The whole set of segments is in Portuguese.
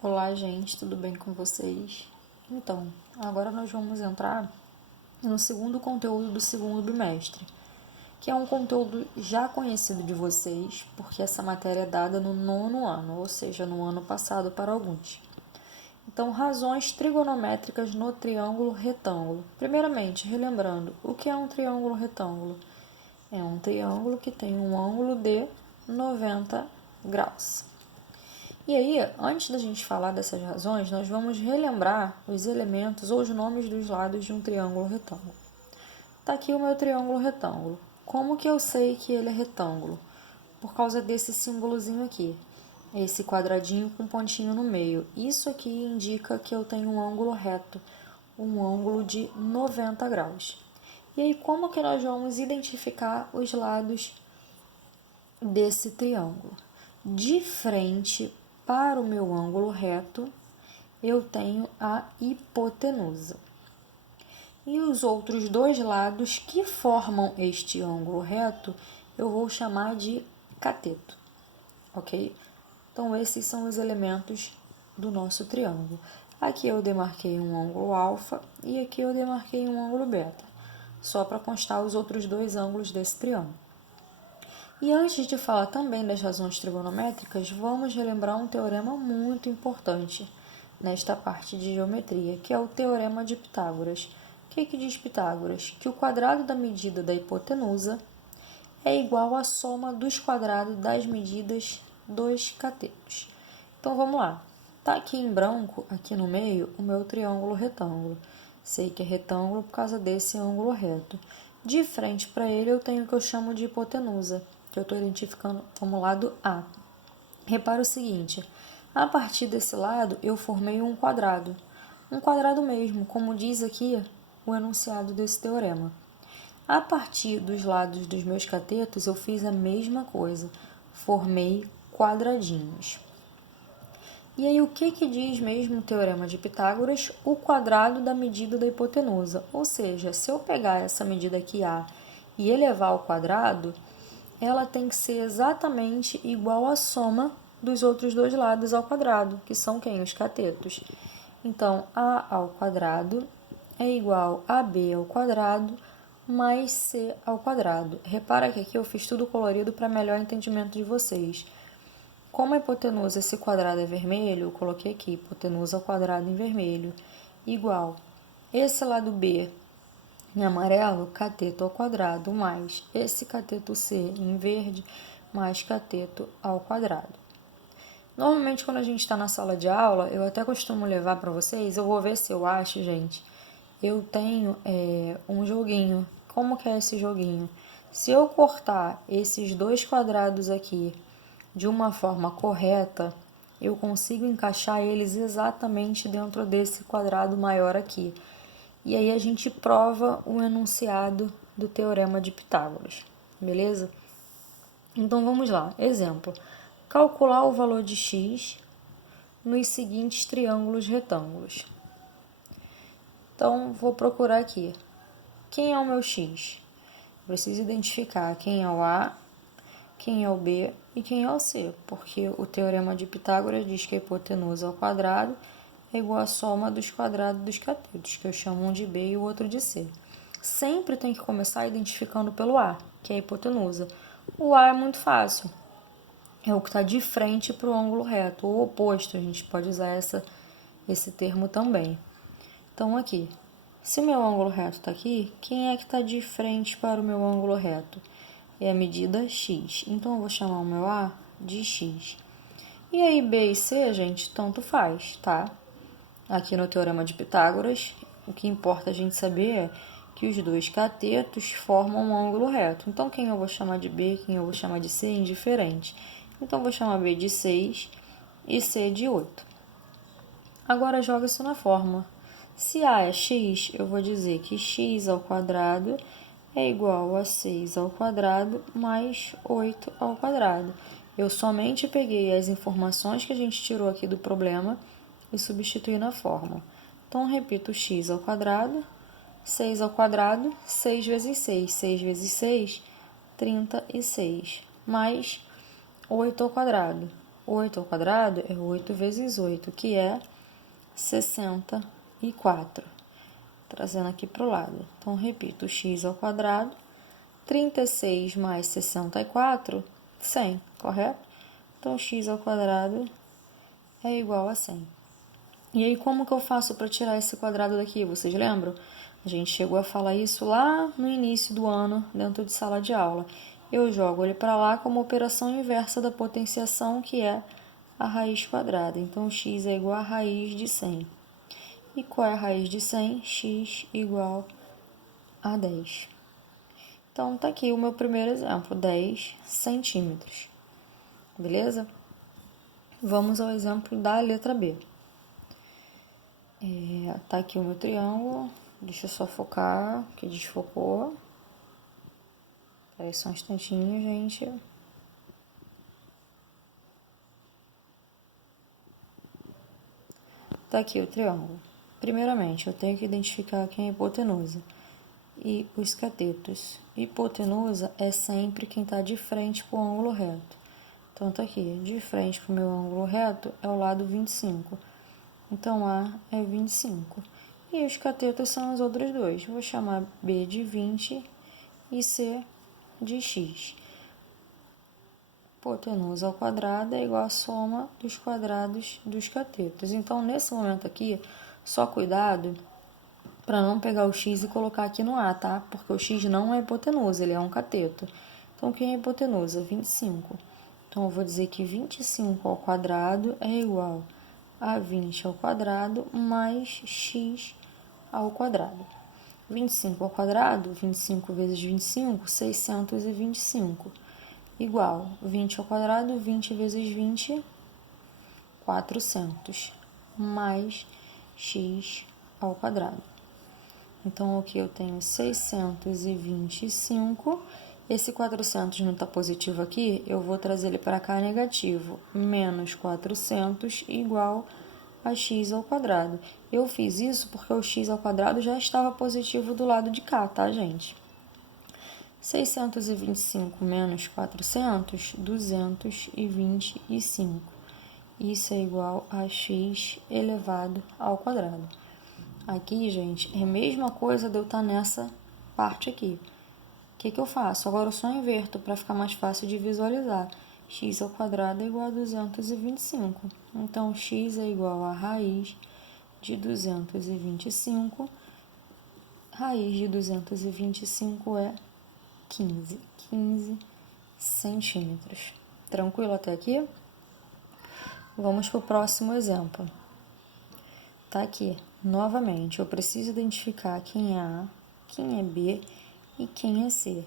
Olá, gente, tudo bem com vocês? Então, agora nós vamos entrar no segundo conteúdo do segundo bimestre, que é um conteúdo já conhecido de vocês, porque essa matéria é dada no nono ano, ou seja, no ano passado para alguns. Então, razões trigonométricas no triângulo retângulo. Primeiramente, relembrando, o que é um triângulo retângulo? É um triângulo que tem um ângulo de 90 graus. E aí, antes da gente falar dessas razões, nós vamos relembrar os elementos ou os nomes dos lados de um triângulo retângulo. Está aqui o meu triângulo retângulo. Como que eu sei que ele é retângulo? Por causa desse símbolozinho aqui, esse quadradinho com pontinho no meio. Isso aqui indica que eu tenho um ângulo reto, um ângulo de 90 graus. E aí, como que nós vamos identificar os lados desse triângulo? De frente para o meu ângulo reto, eu tenho a hipotenusa. E os outros dois lados que formam este ângulo reto, eu vou chamar de cateto, ok? Então, esses são os elementos do nosso triângulo. Aqui eu demarquei um ângulo alfa e aqui eu demarquei um ângulo beta, só para constar os outros dois ângulos desse triângulo. E antes de falar também das razões trigonométricas, vamos relembrar um teorema muito importante nesta parte de geometria, que é o Teorema de Pitágoras. O que diz Pitágoras? Que o quadrado da medida da hipotenusa é igual à soma dos quadrados das medidas dos catetos. Então vamos lá. Está aqui em branco, aqui no meio, o meu triângulo retângulo. Sei que é retângulo por causa desse ângulo reto. De frente para ele eu tenho o que eu chamo de hipotenusa, que eu estou identificando como lado A. Repara o seguinte, a partir desse lado eu formei um quadrado mesmo, como diz aqui o enunciado desse teorema. A partir dos lados dos meus catetos eu fiz a mesma coisa, formei quadradinhos. E aí, o que diz mesmo o Teorema de Pitágoras? O quadrado da medida da hipotenusa. Ou seja, se eu pegar essa medida aqui A e elevar ao quadrado, ela tem que ser exatamente igual à soma dos outros dois lados ao quadrado, que são quem? Os catetos. Então, A ao quadrado é igual a B ao quadrado mais C ao quadrado. Repara que aqui eu fiz tudo colorido para melhor entendimento de vocês. Como a hipotenusa, esse quadrado é vermelho, eu coloquei aqui, hipotenusa ao quadrado em vermelho, igual esse lado B em amarelo, cateto ao quadrado, mais esse cateto C em verde, mais cateto ao quadrado. Normalmente, quando a gente está na sala de aula, eu até costumo levar para vocês, eu vou ver se eu acho, gente, eu tenho um joguinho. Como que é esse joguinho? Se eu cortar esses dois quadrados aqui de uma forma correta, eu consigo encaixar eles exatamente dentro desse quadrado maior aqui. E aí a gente prova o enunciado do Teorema de Pitágoras, beleza? Então vamos lá. Exemplo: calcular o valor de x nos seguintes triângulos retângulos. Então vou procurar aqui. Quem é o meu x? Preciso identificar quem é o A, quem é o B e quem é o C, porque o Teorema de Pitágoras diz que a hipotenusa ao quadrado é igual à soma dos quadrados dos catetos, que eu chamo um de B e o outro de C. Sempre tem que começar identificando pelo A, que é a hipotenusa. O A é muito fácil, é o que está de frente para o ângulo reto, ou oposto, a gente pode usar esse termo também. Então, aqui, se o meu ângulo reto está aqui, quem é que está de frente para o meu ângulo reto? É a medida x. Então, eu vou chamar o meu A de x. E aí, B e C, gente, tanto faz, tá? Aqui no Teorema de Pitágoras, o que importa a gente saber é que os dois catetos formam um ângulo reto. Então, quem eu vou chamar de B, quem eu vou chamar de C, é indiferente. Então, vou chamar B de 6 e C de 8. Agora, joga isso na fórmula. Se A é x, eu vou dizer que x ao quadrado é igual a 6 ao quadrado mais 8 ao quadrado. Eu somente peguei as informações que a gente tirou aqui do problema e substituí na fórmula. Então, repito, x ao quadrado, 6 ao quadrado, 6 vezes 6. 6 vezes 6, 36, mais 8 ao quadrado. 8 ao quadrado é 8 vezes 8, que é 64. Trazendo aqui para o lado. Então, repito, x ao quadrado, 36 mais 64, 100, correto? Então, x ao quadrado é igual a 100. E aí, como que eu faço para tirar esse quadrado daqui? Vocês lembram? A gente chegou a falar isso lá no início do ano, dentro de sala de aula. Eu jogo ele para lá como operação inversa da potenciação, que é a raiz quadrada. Então, x é igual a raiz de 100. E qual é a raiz de 100? X igual a 10. Então, tá aqui o meu primeiro exemplo, 10 centímetros. Beleza? Vamos ao exemplo da letra B. Tá aqui o meu triângulo. Deixa eu só focar, que desfocou. Espera aí só um instantinho, gente. Tá aqui o triângulo. Primeiramente, eu tenho que identificar quem é a hipotenusa e os catetos. Hipotenusa é sempre quem está de frente para o ângulo reto. Então, tá aqui, de frente para o meu ângulo reto é o lado 25. Então, A é 25. E os catetos são os outros dois. Vou chamar B de 20 e C de x. Hipotenusa ao quadrado é igual à soma dos quadrados dos catetos. Então, nesse momento aqui, só cuidado para não pegar o x e colocar aqui no A, tá? Porque o x não é hipotenusa, ele é um cateto. Então, quem é hipotenusa? 25. Então, eu vou dizer que 25 ao quadrado é igual a 20 ao quadrado mais x ao quadrado. 25 ao quadrado, 25 vezes 25, 625. Igual 20 ao quadrado, 20 vezes 20, 400, mais x ao quadrado. Então, aqui eu tenho 625. Esse 400 não está positivo aqui, eu vou trazer ele para cá negativo. Menos 400 igual a x ao quadrado. Eu fiz isso porque o x ao quadrado já estava positivo do lado de cá, tá, gente? 625 menos 400, 225. Isso é igual a x elevado ao quadrado. Aqui, gente, é a mesma coisa de eu estar nessa parte aqui. O que eu faço? Agora eu só inverto para ficar mais fácil de visualizar. X ao quadrado é igual a 225. Então, x é igual a raiz de 225. Raiz de 225 é 15 centímetros. Tranquilo até aqui? Vamos para o próximo exemplo. Tá aqui, novamente, eu preciso identificar quem é A, quem é B e quem é C.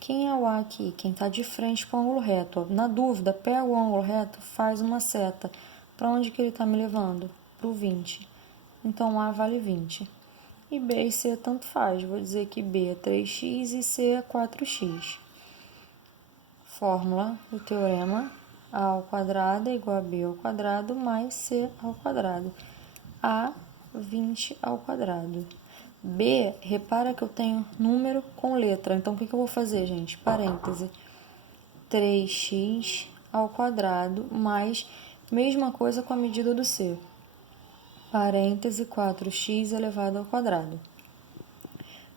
Quem é o A aqui? Quem está de frente para o ângulo reto. Na dúvida, pega o ângulo reto, faz uma seta. Para onde que ele está me levando? Para o 20. Então, A vale 20. E B e C tanto faz. Vou dizer que B é 3x e C é 4x. Fórmula do teorema: A ao quadrado é igual a B ao quadrado mais C ao quadrado. A, 20 ao quadrado. B, repara que eu tenho número com letra. Então, o que eu vou fazer, gente? Parêntese. 3x ao quadrado mais, mesma coisa com a medida do C. Parêntese, 4x elevado ao quadrado.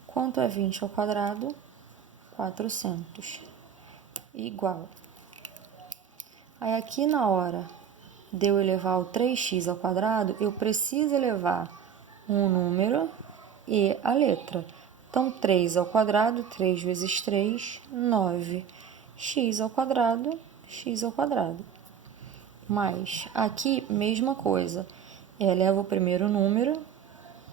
Quanto é 20 ao quadrado? 400. Igual. Aí, aqui na hora de eu elevar o 3x ao quadrado, eu preciso elevar um número e a letra. Então, 3 ao quadrado, 3 vezes 3, 9. X ao quadrado, x ao quadrado. Mas, aqui, mesma coisa. Eleva o primeiro número,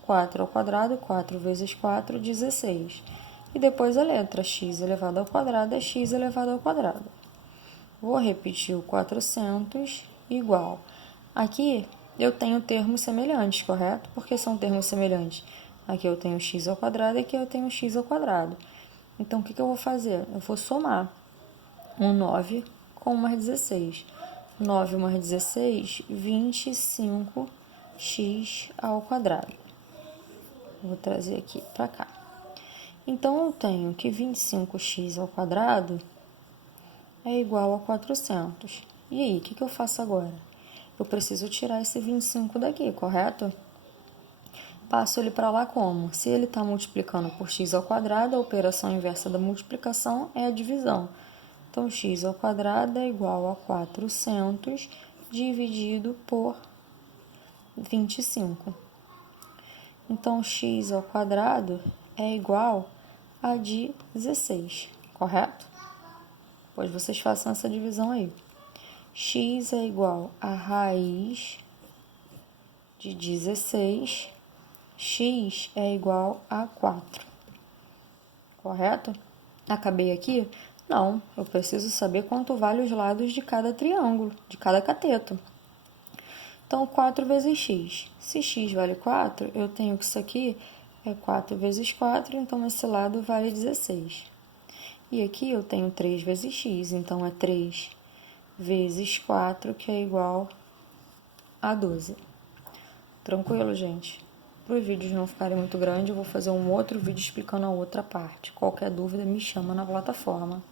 4 ao quadrado, 4 vezes 4, 16. E depois a letra, x elevado ao quadrado é x elevado ao quadrado. Vou repetir o 400 igual. Aqui eu tenho termos semelhantes, correto? Por que são termos semelhantes? Aqui eu tenho x ao quadrado e aqui eu tenho x ao quadrado. Então, o que eu vou fazer? Eu vou somar um 9 com mais 16. 9 mais 16, 25x ao quadrado. Vou trazer aqui para cá. Então, eu tenho que 25x ao quadrado é igual a 400. E aí, o que eu faço agora? Eu preciso tirar esse 25 daqui, correto? Passo ele para lá como? Se ele está multiplicando por x ao quadrado, a operação inversa da multiplicação é a divisão. Então, x ao quadrado é igual a 400 dividido por 25. Então, x ao quadrado é igual a 16, correto? Pois vocês façam essa divisão aí. X é igual a raiz de 16, x é igual a 4, correto? Acabei aqui? Não, eu preciso saber quanto vale os lados de cada triângulo, de cada cateto. Então, 4 vezes x. Se x vale 4, eu tenho que isso aqui é 4 vezes 4, então esse lado vale 16. E aqui eu tenho 3 vezes x, então é 3 vezes 4, que é igual a 12. Tranquilo, gente? Para os vídeos não ficarem muito grandes, eu vou fazer um outro vídeo explicando a outra parte. Qualquer dúvida, me chama na plataforma.